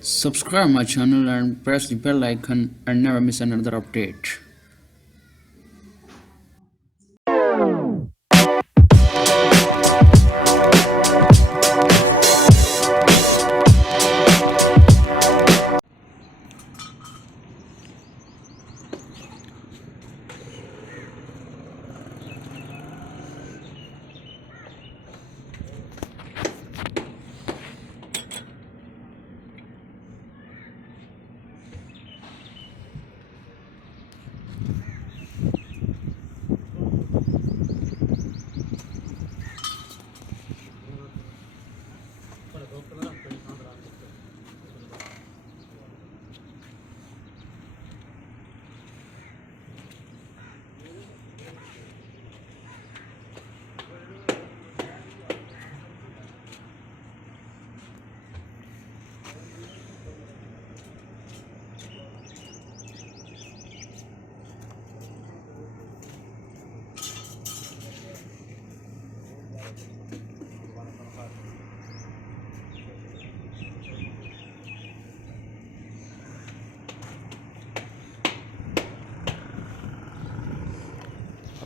Subscribe my channel and press the bell icon and never miss another update.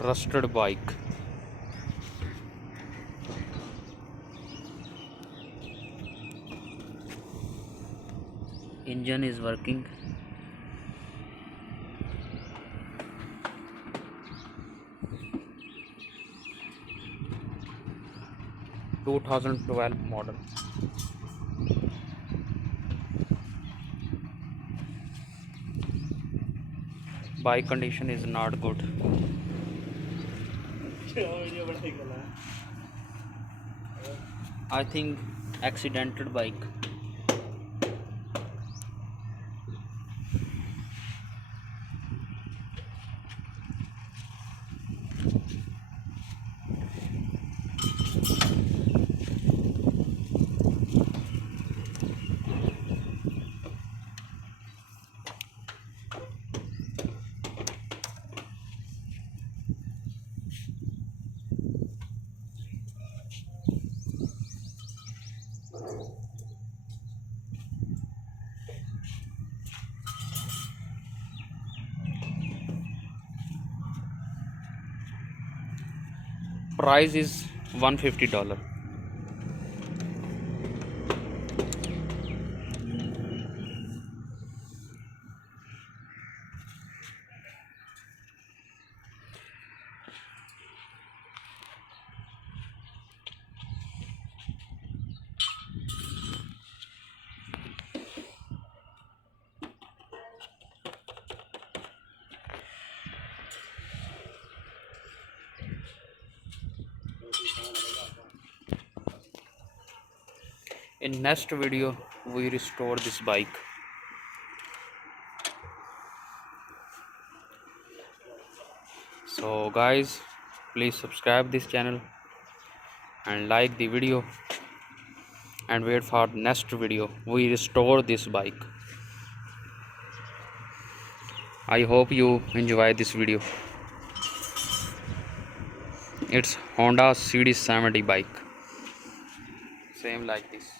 Rusted bike. Engine is working. (2012) model. Bike condition is not good. I think accidented bike. Price is $150. In next video we restore this bike. So guys, please subscribe this channel and like the video and wait for next video. We restore this bike. I hope you enjoy this video. It's Honda CD70 bike, same like this.